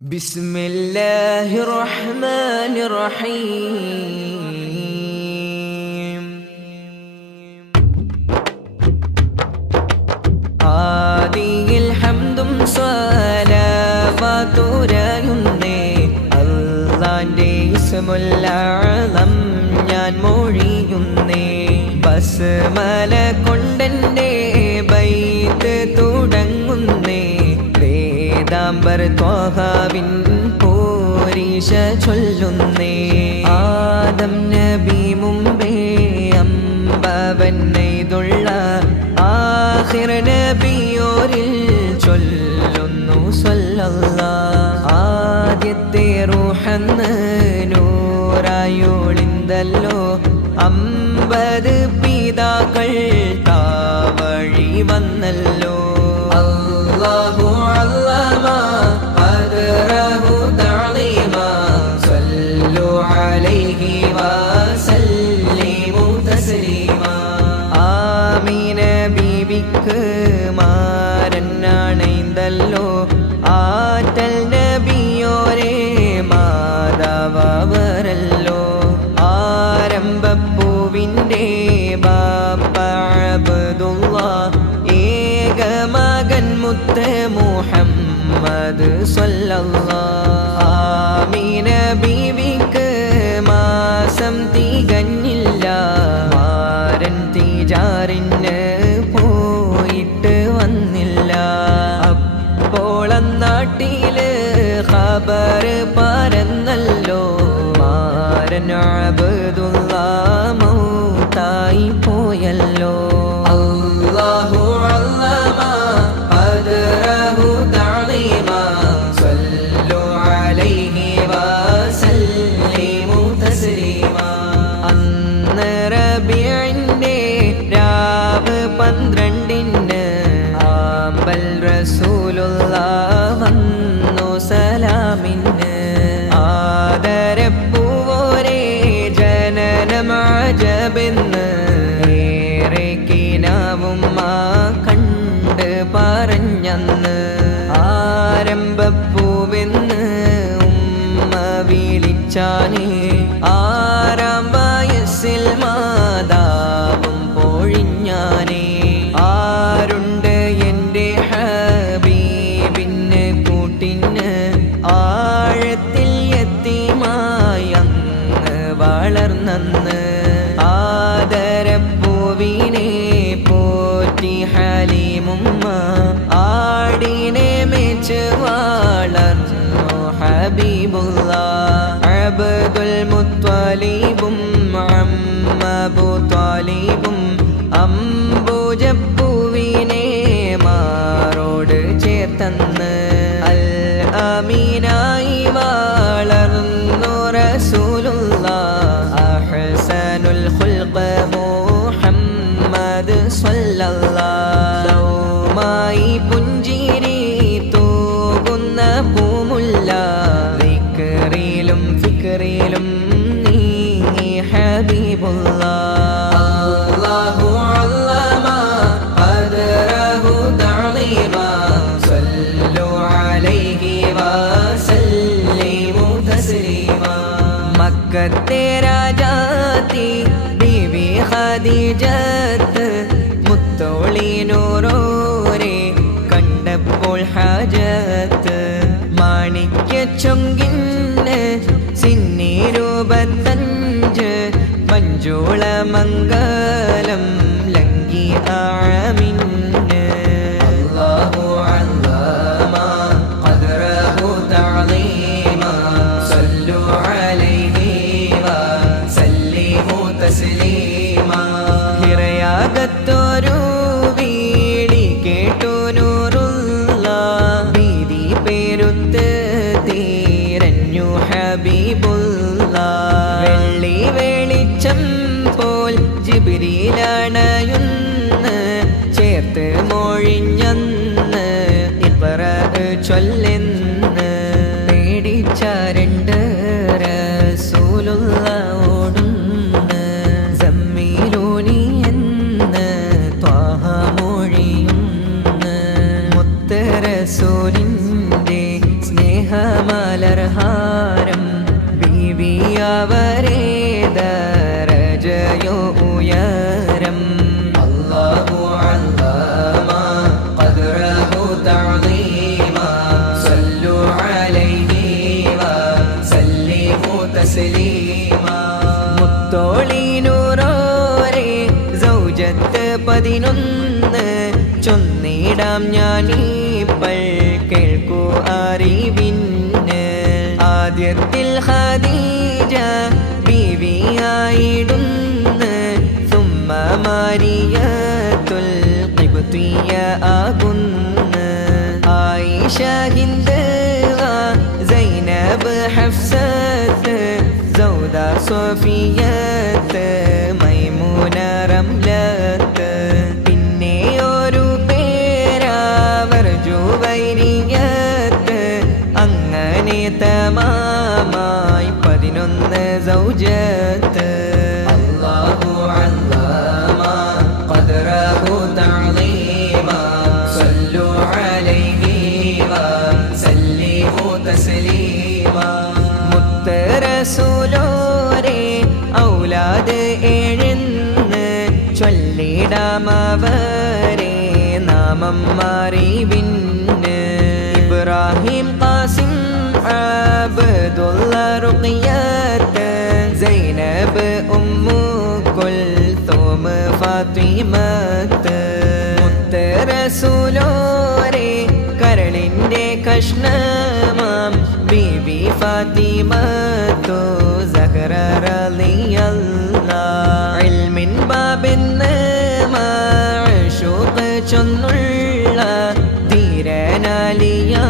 بسم الله الرحمن الرحيم ആദിയിൽ ഹംദും സ്വലാവാത്തുരയുന്നേ അല്ലാന്റെ ഇസ്മുൽ അഅ്ലം ഞാൻ മൊഴിയുന്നേ ബസ്മല കൊണ്ടെന്റെ ബൈത്ത് തുടങ്ങുന്നേ വേദാംബർ ത്വാഹാവിൻ പോരീശ ചൊല്ലുന്നേ ആദം നബി മുമ്പേ അമ്പവൻ നെയ്തുള്ള ആഖിർ നബിയോരിൽ ചൊല്ലുന്നു സ്വല്ലല്ലാഹ് ആദ്യത്തെ റൂഹന്ന് നൂറായോളിന്തല്ലോ 50 പിതാക്കൾ താവഴി വന്നല്ലോ അല്ലാഹു അല്ലമ ഖദ്റഹു തഅലീമ സല്ലു അലൈഹി വസല്ലിമു തസ്ലീമ ആമീന ബീവിക്ക് മാരനാണെന്തല്ലോ ആറ്റൽ നബിയോരെ മാതാവരല്ലോ ആരംഭപ്പൂവിൻ്റെ ബാപ്പ അബ്ദുല്ലാഹ് ഏക മകൻ മുത്ത് മുഹമ്മദ് സ്വല്ലല്ലാഹ് ആമീന ബീവിക്ക് മാസം തികഞ്ഞില്ല മാരൻ തിജാറിന് പോയിട്ട് വന്നില്ല അപ്പോൾ നാട്ടില് ഖബർ പരന്നല്ലോ മാരൻ അബ്ദുല്ലാഹ് മൗതായി പോയല്ലോ അല്ലാഹു അല്ലമ ഖദ്റഹു തഅലീമ സല്ലു അലൈഹി വസല്ലിമു തസ്ലീമ അന്ന് റബീഇന്റെ രാവ് 12 ആമ്പൽ റസൂലുള്ളാഹ് വന്നു സലാമിന് ആദരപ്പൂവോരെ ജനനം അജബെന്ന് ഏറെ കിനാവും കണ്ട് പറഞ്ഞന്ന് ആരംഭപ്പൂവെന്ന് ഉമ്മ വിളിച്ചാനേ ആറാം വയസ്സിൽ മാതാവും പൊഴിഞ്ഞാനേ ആരുണ്ട് എൻ്റെ ഹബീബിന് കൂട്ടിന് ആഴത്തിൽ യതീമായി അങ്ങ് വളർന്നന്ന് ആദരപ്പൂവിനെ പോറ്റി ഹലീമുമ്മ ആടിനെ മേച്ച് വളർന്നു ഹബീബുല്ലാഹ് അബ്ദുൽ മുത്വലിബും അമ്മബു ത്വാലിബും അംബുജപ്പൂവിനെ മാറോട് ചേർത്തന്ന് അൽ അമീനായി വളർന്നു റസൂലുള്ളാഹ് അഹ്സനുൽ ഖുൽഖ് മുഹമ്മദ് സ്വല്ലല്ലാഹ് ലൗമായി പുഞ്ചിരി തൂകുന്ന പൂമുല്ല ദിക്റിലും ഫിക്റിലും നീങ്ങി ഹബീബുല്ലാഹ് അല്ലാഹു അല്ലമ ഖദ്റഹു തഅലീമ സല്ലു അലൈഹി വസല്ലിമു തസ്ലീമ മക്കത്തെ രാജാത്തി ബീവി ഖദീജത്ത് മുത്തോളിനൂറോരെ കണ്ടപ്പോൾ ഹാജത്ത് മാണിക്യ ചൊങ്കിന് സിന്നിരൂപത്തഞ്ച് മഞ്ജുള മംഗലം ലങ്കി ആമിന് അല്ലാഹു അല്ലമ ഖദ്റഹു തഅലീമ സല്ലു അലൈഹി വസല്ലിമു തസ്ലീമ ഹിറയാകത്തൊരു വീളി കേട്ടു നൂറുല്ലാഹ് വീതി പേരുത്ത് തീരഞ്ഞു ഹബീബുല്ലാഹ് വെള്ളി വെളിച്ചം പോൽ ജിബ്രീലണയുന്ന് ചേർത്ത് മൊഴിഞ്ഞന്ന് ഇഖ്റ ചൊല്ലെന്ന് പേടിച്ച 2 റസൂലുള്ളാഹ് ഓടുന്ന് സമ്മീലൂനി എന്ന് ത്വാഹ മൊഴിയുന്ന് മുത്ത് റസൂലിൻ്റെ സ്നേഹ സ്നേഹമലർഹാരം ബീവിയവരെ ദരജയോ ഉയരം അല്ലാഹു അല്ലമ ഖദ്റഹു തഅളീമ സല്ലു അലൈഹി വസല്ലിമു തസ്ലീമ മുത്തോളിനൂറോരെ സൗജത്ത് 11 ചൊന്നിടാം ഞാനീപ്പൾ കേൾക്കൂ അറിവിന് ആദ്യത്തിൽ ഖദീജ ബീവിയായിടുന്ന് സുമ്മ മരിയത്തുൽ ഖിബ്തിയ ആകുന്ന് ആയിഷ ഹിന്ദ് സൈനബ് ഹഫ്സത്ത് സൗദ സഫിയത്ത് മൈമൂന റംലത്ത് പിന്നെ ഒരു പേരാവർ ജുവൈരിയത്ത് അങ്ങനെ തമാമായി 11 സൗജത്ത് അല്ലാഹു അല്ലമ ഖദ്റഹു തഅളീമ സല്ലു അലൈഹി വസല്ലിമു തസ്ലീമ മുത്ത് റസൂലോരെ ഔലാദ് 7 ചൊല്ലിടാമവരെ നാമം അറിവിന് ഇബ്രാഹിം ഖാസിം അബ്ദുള്ള റുഖിയത്ത് സൈനബ് ഉമ്മു കുൽഥൂം ഫാത്തിമത്ത് മുത്ത് റസൂലോരെ കരളിൻ്റെ കഷ്ണമാം ബീവി ഫാത്തിമത്തു സഹറ റളിയല്ലാഹ് ഇൽമിൻ ബാബെന്ന് മഅ്ശൂഖ് ചൊന്നുള്ള ധീരനാലിയാരെ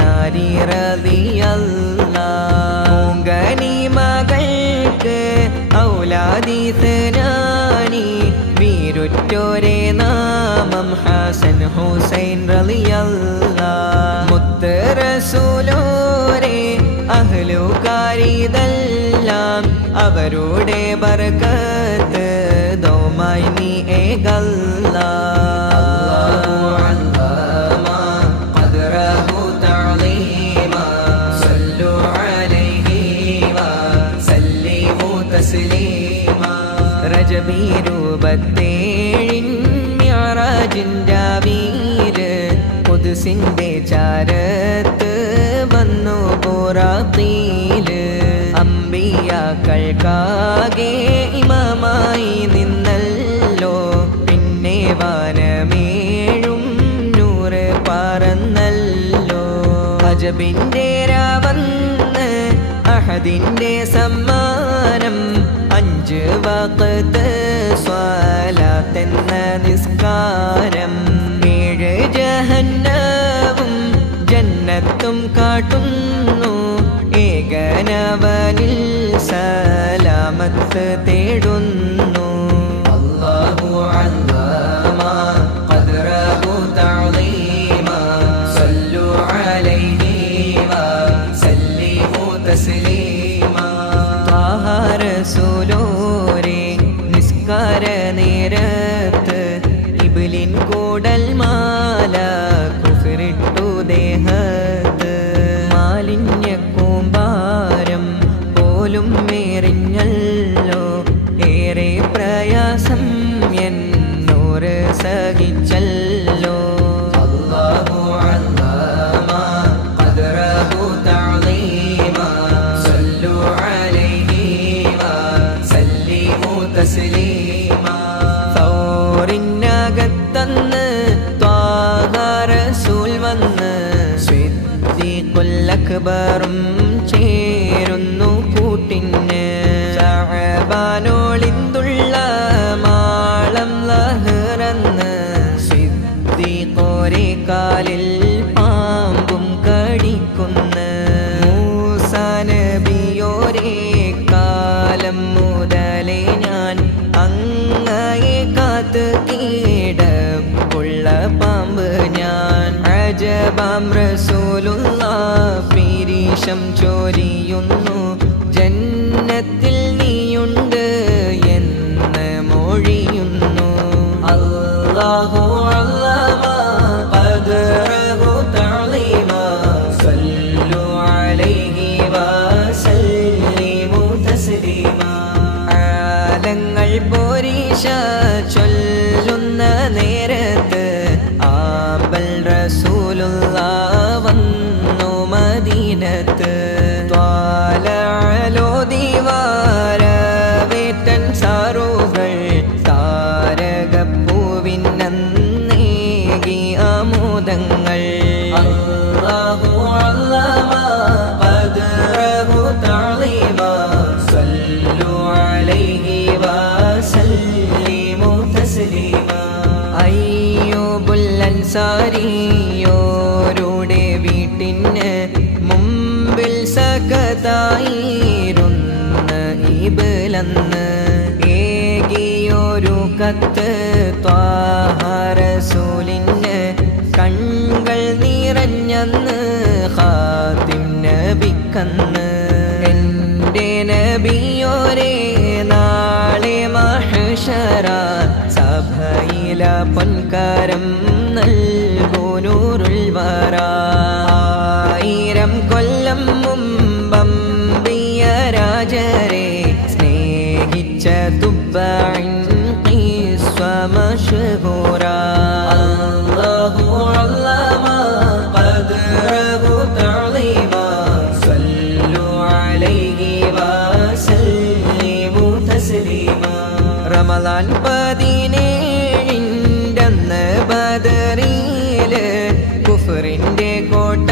നാരി റളിയല്ലാഹ് പൂങ്കനി മകൾക്ക് ഔലാദിസനാനി വീരുറ്റോരെ നാമം ഹസൻ ഹുസൈൻ റളിയല്ലാഹ് മുത്ത് റസൂലോരെ അഹ്ലുകാരിതെല്ലാം അവരുടെ ബർക്കത്ത് ദോമായി നീ ഏകല്ലാഹ് അല്ലാഹു അല്ലമ ഖദ്റഹു തഅളീമ സല്ലു അലൈഹി വസല്ലിമു തസ്ലീമ റജബി 27 മിഅ്റാജിൻ്റെ രാവിലെ ഖുദ്സിൻ്റെ ചാരത്ത് വന്നു ബുറാഖീല് അമ്പിയാക്കൾക്കാകെ ഇമാമായി നിന്നല്ലോ പിന്നെ വാനമേഴും നൂറ് പറന്നല്ലോ അജബിൻ്റെ രാവന്ന് അഹദിൻ്റെ സമ്മാനം 5 വഖ്ത് സ്വലാത്തെന്ന നിസ്കാരം 7 ജഹന്നവും ജന്നത്തും കാട്ടുന്നു ഏകനവനിൽ സലാമത്ത് തേടുന്നു അല്ലാഹു അല്ലമ ഖദ്റഹു തഅളീമ സല്ലു അലൈഹി വസല്ലിമു തസ്ലീമ ത്വാഹ റസൂലോരെ നിസ്കാര നേരത്ത് ഇബ്ലിൻ കൂടൽ മാല കുഫ്രിട്ടു ദേഹത്ത് മാലിന്യ കൂമ്പാരം പോലും എറിഞ്ഞല്ലോ ഏറെ പ്രയാസം എന്നോര് സഹിച്ചല്ലോ അല്ലാഹു അല്ലമ ഖദ്റഹു തഅളീമ സല്ലു അലൈഹി വസല്ലിമു തസ്ലീമ സൗറിനകത്തന്ന് ത്വാഹ റസൂൽ വന്ന് സിദ്ദീഖുൽ അക്ബറും ചേരുന്നു കൂട്ടിന് ശഅബാനോളിന്തുള്ള മാളം ലഹറന്ന് സിദ്ദീഖോരെ കാലിൽ പാമ്പും കടിക്കുന്ന് മൂസാ നബിയോരെ കാലം മുതലേ ഞാൻ അങ്ങയെ കാത്ത് കീടപ്പുള്ള പാമ്പ് ഞാൻ അജബാം റസൂലുള്ളാഹ് പീരീശം ചൊരിയുന്നു ജന്നത്തിൽ നീയുണ്ട് എന്ന് മൊഴിയുന്നു അല്ലാഹു അല്ലമ ഖദ്റഹു തഅളീമ സല്ലു മദീനത്ത് ത്വാലഅലോതി വാരവേറ്റൻ സാറുകൾ താരകപ്പൂവിനന്നേകി ആമോദങ്ങൾ അല്ലാഹു അല്ലമ ഖദ്റഹു തഅളീമ സല്ലു അലൈഹി വസല്ലിമു തസ്ലീമ അയ്യൂബുൽ അൻസാരിയോരുടെ വീട്ടിന് മുമ്പിൽ സകതായിരുന്ന ഇബ്ലന്ന് ഏകിയൊരു കത്ത് ത്വാഹ റസൂലിന് കൺകൾ നിറഞ്ഞന്ന് ഖാതിം നബിക്കന്ന് എൻ്റെ നബിയോരേ നാളെ മഹ്ശറ സഭയില പൊൻകരം നൽകൂനൂറുൽ വറ ആയിരം കൊല്ലം മുമ്പംബിയ രാജരെ സ്നേഹിച്ച തുബ്ബഇൻ ഖിസ്വ മശ്ഹൂറ അല്ലാഹു അല്ലമ ഖദ്റഹു തഅളീമ സല്ലു അലൈഹി വസല്ലിമു തസ്ലീമ റമളാൻ 17 ബദറില് കുഫറിന്റെ കോട്ട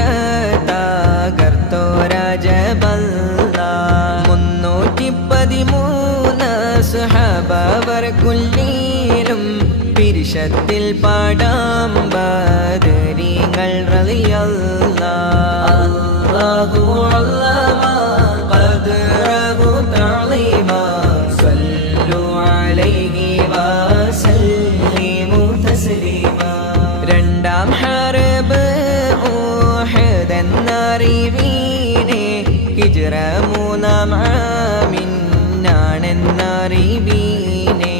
തകർത്തോരാജബല്ല 313 സ്വഹാബവർക്കുള്ളിലും പിരിശത്തിൽ പാടാം ബദരീങ്ങൾ റളിയല്ലാഹ് അല്ലാഹു അല്ലമ ഖദ്റഹു തഅളീമ സല്ലു അലൈഹി വസല്ലിമു തസ്ലീമ രണ്ടാം ഹർബ് ഊഹദ് എന്നറിവീനെ ഹിജ്റ 3-ാം ആമിനാണെന്നറിവീനെ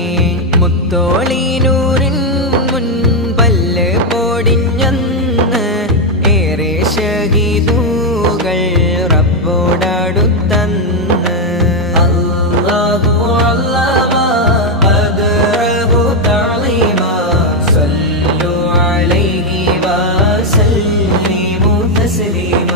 മുത്തോളിനൂറിൻ മുൻപല്ല് പൊടിഞ്ഞന്ന് ഏറെ ഷഹീദുകൾ റബ്ബോടടുത്തന്ന് അല്ലാഹു അല്ലമ ഖദ്റഹു തഅളീമ സല്ലു അലൈഹി വസല്ലിമു തസ്ലീമ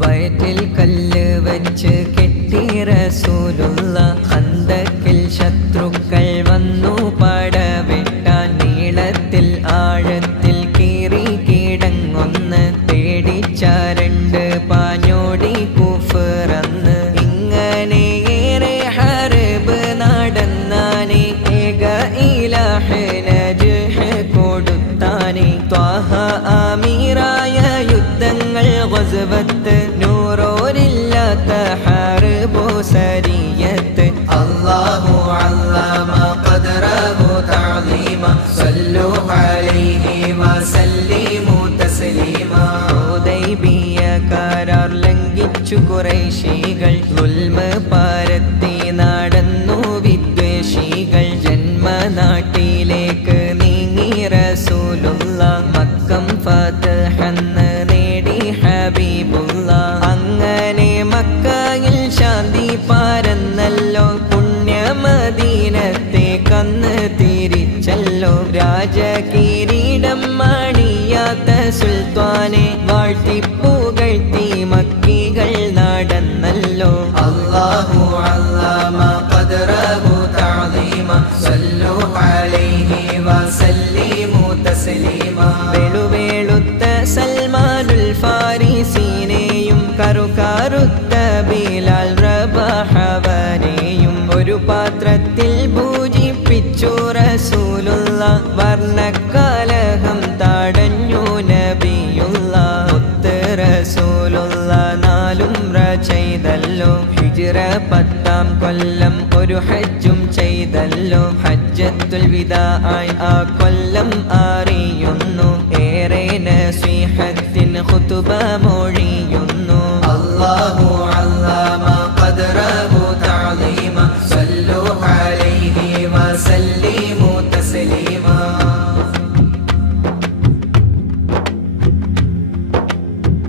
വയറ്റിൽ കല്ല് വച്ച് കെട്ടി റസൂലുള്ള ഖന്തക്കിൽ ശത്രുക്കൾ വന്നു പടവെട്ടാൻ നീളത്തിൽ ആഴത്തിൽ കീറി കിടങ്ങൊന്ന് പേടിച്ച 2 പാഞ്ഞോടി കുഫറന്ന് ഇങ്ങനെ ഏറെ ഹർബ് നടന്നാനെ ഏക ഇലാഹ് നജ്ഹ് കൊടുത്താനെ ത്വാഹ അമീറായ യുദ്ധങ്ങൾ ഗസ്വത്ത് നൂറോരില്ലാത്ത ഹർബു സരിയത്ത് അല്ലാഹു അല്ലമ ഖദ്റഹു തഅളീമ സല്ലു അലൈഹി വസല്ലിമു തസ്ലീമ ഹുദൈബിയ കരാർ ലംഘിച്ചു ഖുറൈശികൾ ദുൽമ പരത്തി നടന്നു വിദ്വേഷികൾ ജന്മനാട്ടിലേക്ക് നീങ്ങി റസൂലുള്ള മക്കം ഫതഹന്ന് നേടി ഹബീബുള്ള അങ്ങനെ മക്കയിൽ ശാന്തി പരന്നല്ലോ പുണ്യമദീനത്തെ കന്ന് തിരിച്ചല്ലോ രാജകിരീടം മണിയാത്ത സുൽത്താനെ വാഴ്ത്തിപ്പുകഴ്ത്തി മക്കികൾ നടന്നല്ലോ അല്ലാഹു അല്ലമ ഖദ്റഹു തഅളീമ സല്ലു അലൈഹി വസല്ലിമു തസ്ലീമ വെളുവേളുത്ത സൽമാനുൽ ഫാരിസീനെയും കറുകറുത്ത ബിലാൽ റബാഹവനെയും ഒരു പാത്രത്തിൽ ഭൂജിപ്പിച്ചു റസൂലുള്ള വർണ്ണക്കലഹം തടഞ്ഞു നബിയുള്ള ഒത്ത് റസൂലുള്ള 4 ചെയ്തല്ലോ ഹിജ്റ 10-ാം കൊല്ലം ഒരു ഹജ്ജും ചെയ്തല്ലോ ഹജ്ജത്തുൽ വിദാഅ് ആ കൊല്ലം അറിയുന്നു ഏറെ നസീഹത്തിൻ ഖുതുബ മൊഴിയുന്നു അല്ലാഹു അല്ലമ ഖദ്റഹു തഅളീമ സല്ലു അലൈഹി വസല്ലിമു തസ്ലീമ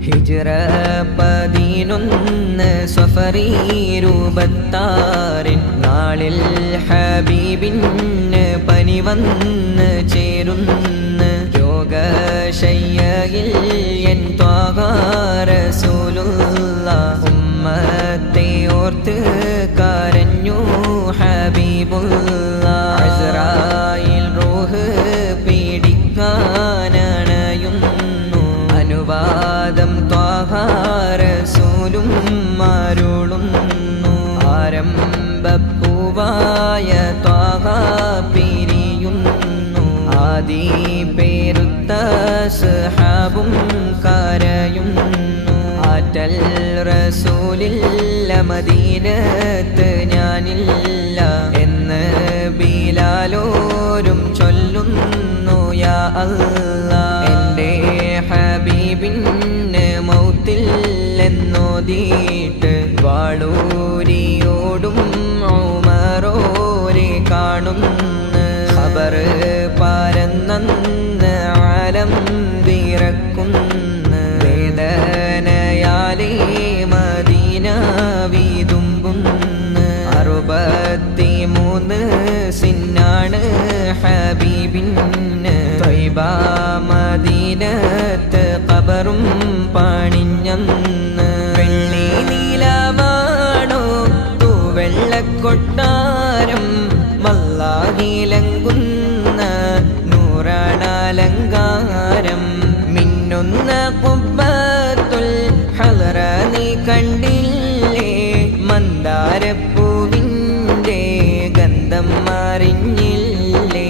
ഹിജ്റ 11 സഫറി 26 നാളിൽ ഹബീബിന് പനി വന്ന് ചേരുന്ന മഹബൂബായ ത്വാഹ പിരിയുന്നു. ആദി പേരുത്ത സഹാബും കരയുന്നു. ആറ്റൽ റസൂലില്ല മദീനത്ത് ഞാനില്ല എന്ന് ബിലാലോരും ചൊല്ലുന്നു. യാ അല്ലാഹ് എൻ്റെ ഹബീബിന് മൗത്തില്ലെന്നോതിയിട്ട് വാളൂരിയോടും ഉമറോരെ കാണുന്നു. ഖബർ പരന്നന്ന് ആലം വിറക്കുന്നു. വേദനയാലേ മദീന വീതുമ്പുന്നു. 63 സിന്നാണ് ഹബീബിന്. ത്വയ്ബ മദീനത്ത് ഖബറും പണിഞ്ഞന്ന്. വെള്ളി നീലമാണോ തൂവെള്ളക്കൊട്ടാരം വല്ലാഹിലങ്കുന്ന നൂറാണാലങ്കാരം. മിന്നുന്ന ഖുബ്ബത്തുൽ ഹളറ നീ കണ്ടില്ലേ? മന്ദാരപ്പൂവിൻ്റെ ഗന്ധം അറിഞ്ഞില്ലേ?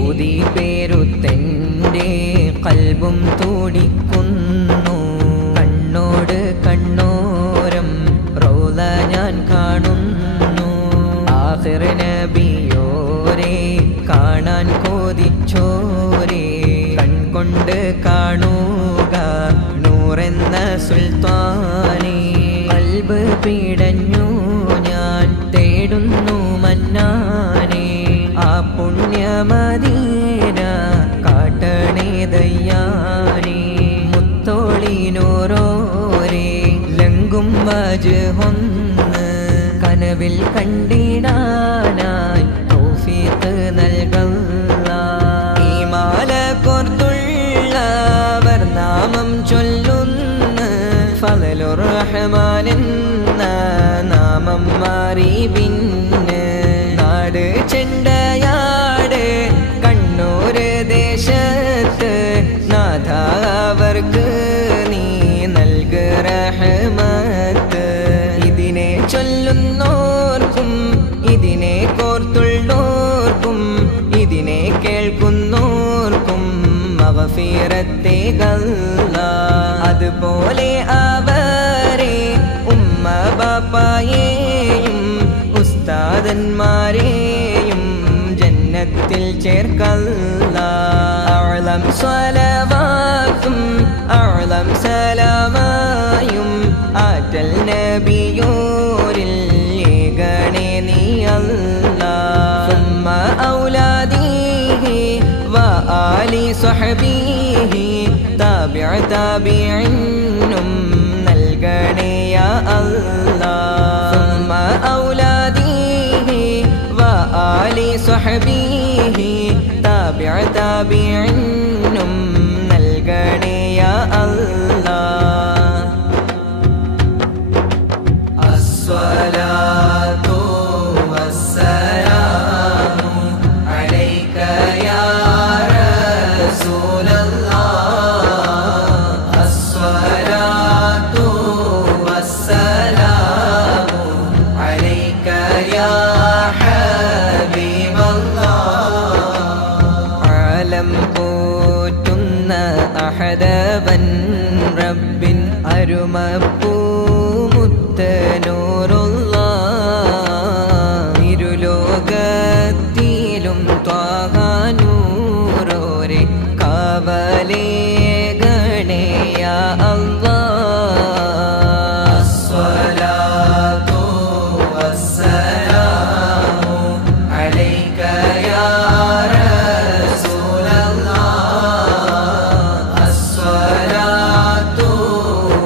ഊതി പേരുത്തെൻ്റെ കൽബും തുടിക്കുന്നു. കണ്ണോട് കണ്ണോരം റൗള ഞാൻ കാണുന്നു. ആഖിർ നബിയോരെ കാണാൻ കൊതിച്ചോരെ കൺകൊണ്ട് കാണുക നൂറെന്ന സുൽത്താനെ. കൽബ് പിടഞ്ഞു ഞാൻ തേടുന്നു മന്നാനെ. ആ പുണ്യമദീന കാട്ടണേ ദയ്യാനെ. മുത്തോളിനോരോരെ ലങ്കും വജ്ഹൊന്ന് കനവിൽ കണ്ടിടാനായി തൗഫീഖ് നൽകല്ലാഹ്. ഈ മാല കോർത്തുള്ളവർ നാമം ചൊല്ലുന്ന ഫളലുർ റഹ്മാൻ എന്ന നാമം മാറി പിന്നെ. നാട് ചെണ്ടയാട് കണ്ണൂർ ദേശത്ത് നാഥ അവർക്ക് നീ നൽക റഹ്മത്ത്. ഇതിനെ ചൊല്ലുന്നോർക്കും ഇതിനെ കോർത്തുള്ളോർക്കും ഇതിനെ കേൾക്കുന്നോർക്കും മഗ്ഫിറത്തേകല്ലാഹ്. അതുപോലെ അവരെ ഉമ്മ ബാപ്പായെയും ഉസ്താദന്മാരെയും ജന്നത്തിൽ ചേർക്കല്ലാഹ്. അഅ്ലം സ്വലവാത്തും അഅ്ലം സലാമായും ആറ്റൽ നബിയോരിൽ ഏകണേ നീ അല്ലാഹ്. സുമ്മ ഔലാദിഹി വ ആലി സ്വഹബിഹി താബിഅ താബിഇനും നൽകണേ യാ അല്ലാഹ്. സുമ്മ ഔലാദിഹി വ ആലി സ്വഹബിഹി താബിഅ താബിഇനും നൽകണേ യാ അല്ലാഹ്. അസ്സലാത്തു വസ്സലാമു അലൈക യാ റസൂലല്ലാഹ്. അസ്സലാത്തു വസ്സലാമു അലൈക യാ ഹബീബല്ലാഹ്. ആലം പോറ്റുന്ന അഹദവൻ റബ്ബിൻ അരുമപ്പൂമുത്തനൂറുല്ലാഹ്. ഇരുലോകത്തിലും ത്വാഹ നൂറോരെ കാവലേ ഗണേ യാ അല്ലാഹ്. അസ്സലാത്തു വസ്സലാമു അലൈക യാ റസൂലല്ലാഹ്. അസ്സലാത്തു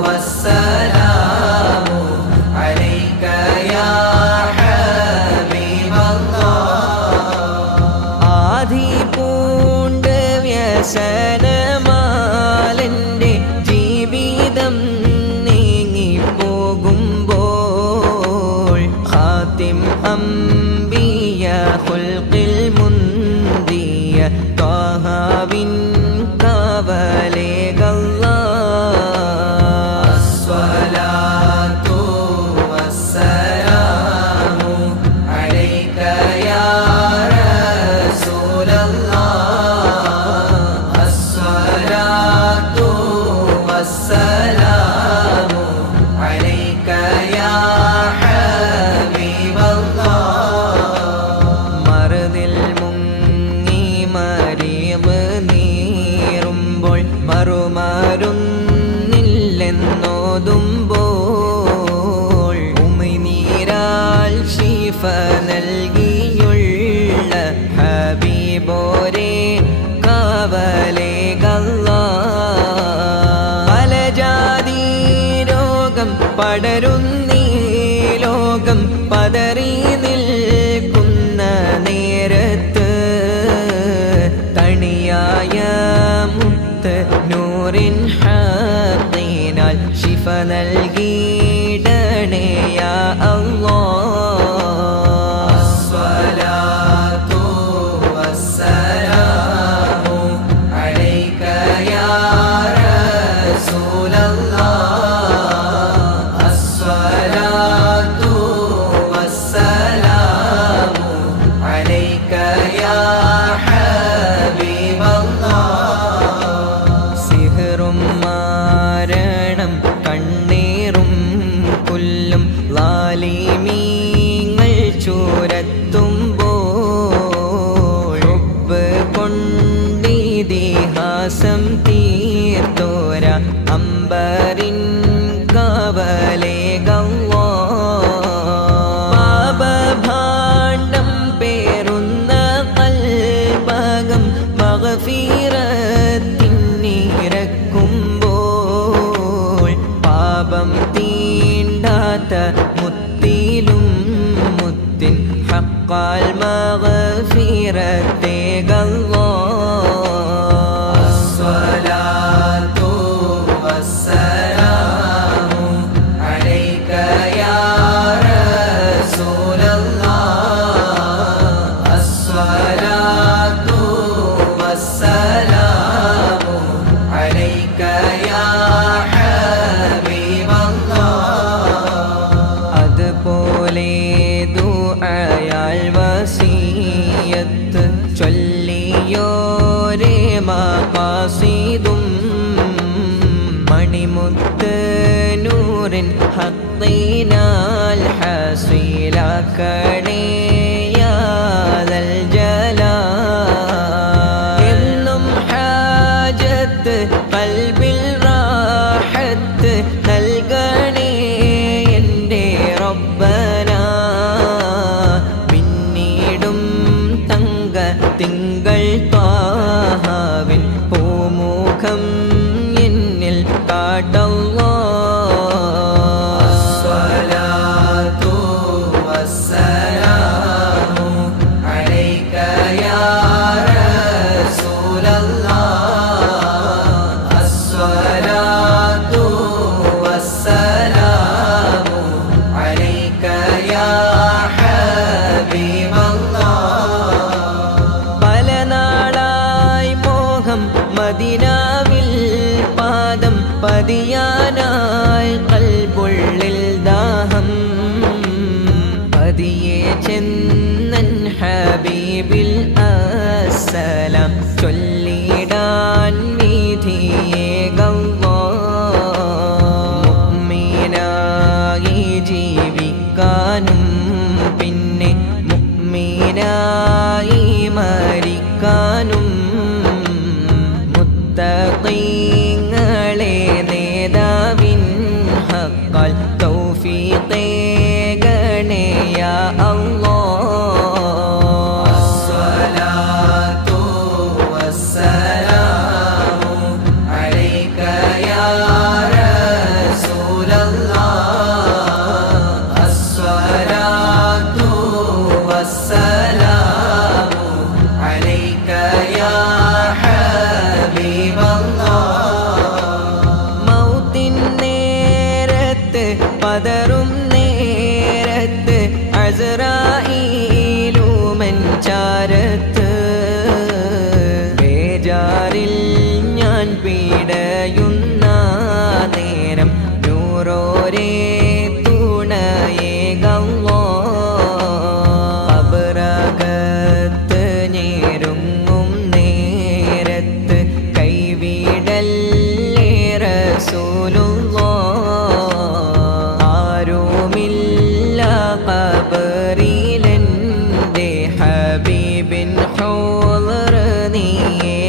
വസ്സലാമു അലൈക യാ ഹബീബല്ലാഹ്. ആദി പൂണ്ട് വ്യസനമാലെൻ്റെ ജീവിതം നീങ്ങിപ്പോകുമ്പോൾ ഖാതിം അംബിയ ഖുൽഖിൽ മുന്തിയ ത്വാഹാവിൻ കാവലേകല്ലാഹ്. അസ്സലാത്തു വസ്സലാമു അലൈക ഹൈവ് നീറുമ്പോൾ മറുമാറുന്നില്ലെന്നോതുമ്പോൾ ഉമിനീരാൽ ശിഫ നൽകിയുള്ള ഹബീബോരെ കാവലേകല്ലാ. പലജാതി രോഗം പടരുന്നീ ലോകം പതറി നിൽക്കുന്ന നേരത്ത് തണിയായ മുത്ത് നൂറിൻ ഹഖീനാൽ ശിഫ നൽകിയിടണേ യാ അല്ലാഹ്. അസ്സലാത്തു വസ്സലാമു അലൈക യാ റസൂലല്ലാഹ്. അസ്സലാത്തു വസ്സലാമു അലൈക യാ ഹബീബല്ലാഹ്. സിഹ്റും മാരണം കണ്ണീറും പുല്ലും ളാലിമീങ്ങൾ ചൂരത്തുമ്പോൾ ഹുബ്ബ് കൊണ്ടിതിഹാസം തീർത്തോര അമ്പരിൻ കാവലേകല്ലാഹ്. പാപഭാണ്ഡം പേറുന്ന ഖൽബകം മഗ്ഫിറത്തിനിരക്കുമ്പോൾ പാപം തീണ്ടാത്ത മുത്തിലും മുത്തിൻ ഹഖാൽ മഗ്ഫിറത്തേകല്ലാഹ്. അസ്സലാത്തു വസ്സലാമു അലൈക യാ റസൂലല്ലാഹ്. അസ്സലാത്തു വസ്സലാമു അലൈക യാ ഹബീബല്ലാഹ്. അതുപോലെ ദുആയാൽ വസിയത്ത് ചൊല്ലിയോരേ മഖാസിദും മണിമുത്ത് നൂറിൻ ഹഖീനാൽ ഹസീലാക്കണേ യാ ദൽ ജലാൽ. എന്നും ഹാജത്ത് ഖൽബിൽ റാഹത്ത് നൽകണേ എൻ്റെ റബ്ബനാ. പിന്നീടും തങ്ക തിങ്കൾ ത്വാഹാവിൻ പൂമുഖം എന്നിൽ കാട്ടല്ലാഹ്. അസ്സലാത്തു വസ്സലാമു അലൈക യാ റസൂലല്ലാഹ്. അസ്സലാത്തു വസ്സലാമു അലൈക യാ ഹബീബല്ലാഹ്. പല നാളായി മോഹം മദീനാവിൽ പാദം പതിയാനായി ഖൽബുള്ളിൽ ദാഹം. പതിയെ ചെന്നൻ ഹബീബിൽ അസ്സലാം ചൊല്ലിടാൻ വിധിയേകല്ലാഹ്. മുഅ്മിനായി ജീവിക്കാനും പിന്നെ മുഅ്മിനായി മരിക്കാനും മുത്തഖീങ്ങളെ നേതാവിൻ ഹഖാൽ തൗഫീഖേകണേ യാ അല്ലാഹ്. അസ്സലാത്തു വസ്സലാമു അലൈക യാ റസൂലല്ലാഹ്. അസ്സലാത്തു വസ്സലാമു അലൈക യാ ഹബീബല്ലാഹ്. മൗത്തിൻ നേരത്ത് പതറും നേരത്ത് അസ്റായീലുമൻ ചാരത്ത് ബേജാറിൽ ഞാൻ പിടയുന്ന നേരം നൂറോരേ തുണയേകല്ലാഹ്. ഖബറകത്ത് ഞെരുങ്ങും നേരത്ത് കൈവിടല്ലേ റസൂലുള്ളാഹ്. ആരുമില്ല ഖബറിലെൻ്റെ ഹബീബിൻ ഹൗളർ നീയേ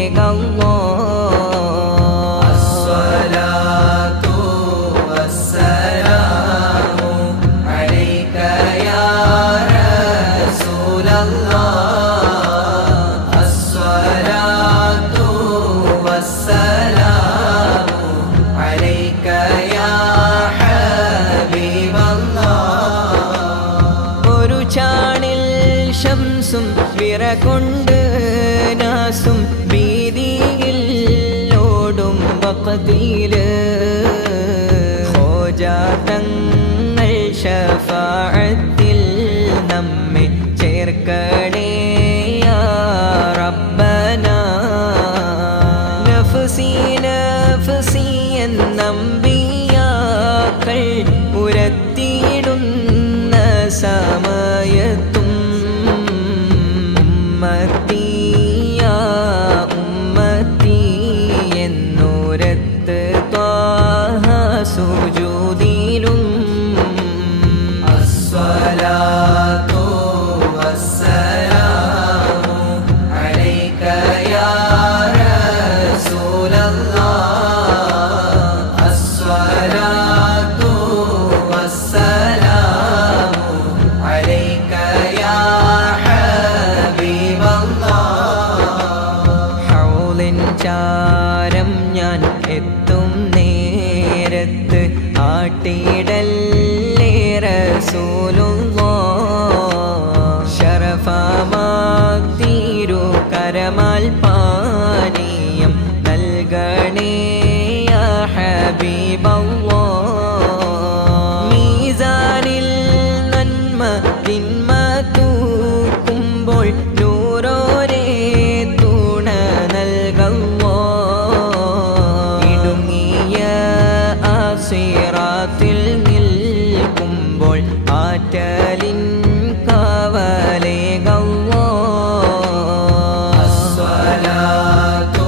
വഖതില് ഖോജാ തങ്ങൾ ശഫാഅത്തിൽ നമ്മെ ചേർക്കണേ യാ റബ്ബനാ നഫ്സി നഫ്സി എന്നംബിയാക്കൾ ഉരത്തിയിടുന്ന സമയത്തും ഉമ്മത്തി യാ ഉമ്മത്തി എന്നുരത്ത് ത്വാഹ സുജൂദിലും അസ്സലാത്തു വസ്സലാമു അലൈക യാ റസൂലല്ലാഹ് അസ്സലാത്തു വസ്സലാമു അലൈക യാ ചാരം ഞാൻ എത്തും നേരത്ത് ആട്ടിടല്ലേ റസൂലുള്ളാഹ് ശറഫമാത്തിരു കരമാൽ പാനീയം നൽകണേ യാ ഹബീബല്ലാഹ് മീസാനിൽ നന്മ തിന്മ തൂക്കുമ്പോൾ നൂറോരേ സിറാത്തിൽ നിൽക്കുമ്പോൾ ആറ്റലിൻ കാവലേകല്ലാഹ് അസ്സലാത്തു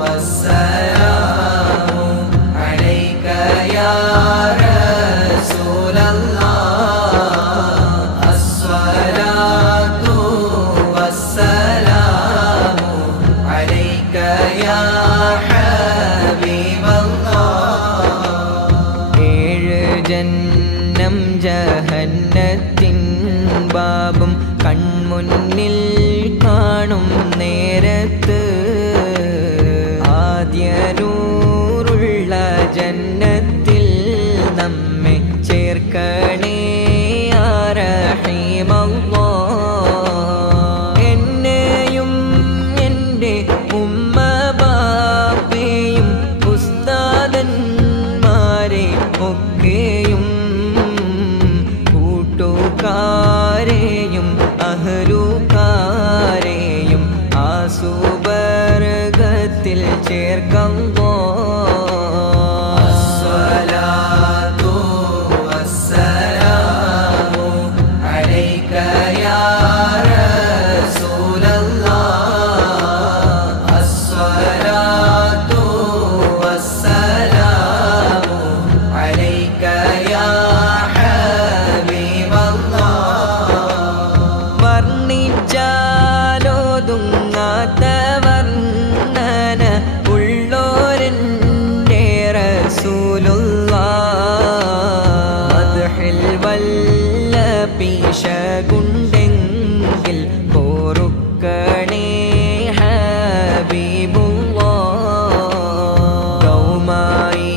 വസ്സലാമു അലൈക യാ റസൂലല്ലാഹ് അസ്സലാത്തു വസ്സലാമു അലൈക യാ ജന്നം ജഹന്നത്തിൻ ബാബും കൺമുന്നിൽ കാണും നേരത്ത് ആദ്യനൂറുള്ള ജന്നത്തിൽ നമ്മെ ചേർക്കണേ യാ റഹീമല്ലാഹ് എന്നെയും എൻ്റെ ഉമ്മ ബാപ്പയെയും ഉസ്താദന്മാരെ ഒക്കെയും കൂട്ടുകാരെയും അഹ്ലുകാരെയും ആസുബർഗത്തിൽ ചേർക്കല്ലാഹ് അസ്സലാത്തു വസ്സലാമു അലൈക യാ റസൂലല്ലാഹ് അസ്സലാത്തു വസ്സലാമു അലൈക യാ വർണ്ണിച്ചാലോതുങ്ങാത്ത വർണ്ണന ഉള്ളോരെൻ്റെ റസൂലുള്ളാഹ് മദ്ഹിൽ വല്ല പിശകുണ്ടെങ്കിൽ പൊറുക്കണേ ഹബീബുള്ളാഹ് ഗൗമായി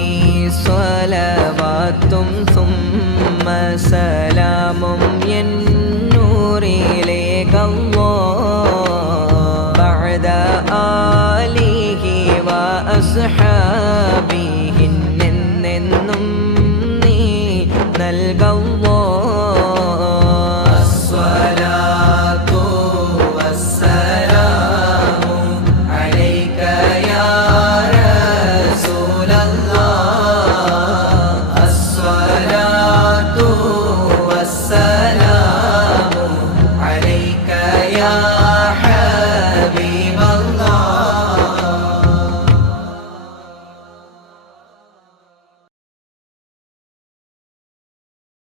സ്വലവാത്തും സുമ്മ സലാമും എന്നൂറിലേക്കല്ലാഹ് ബഅദ ആലിഹി വ അസ്ഹാബിഹി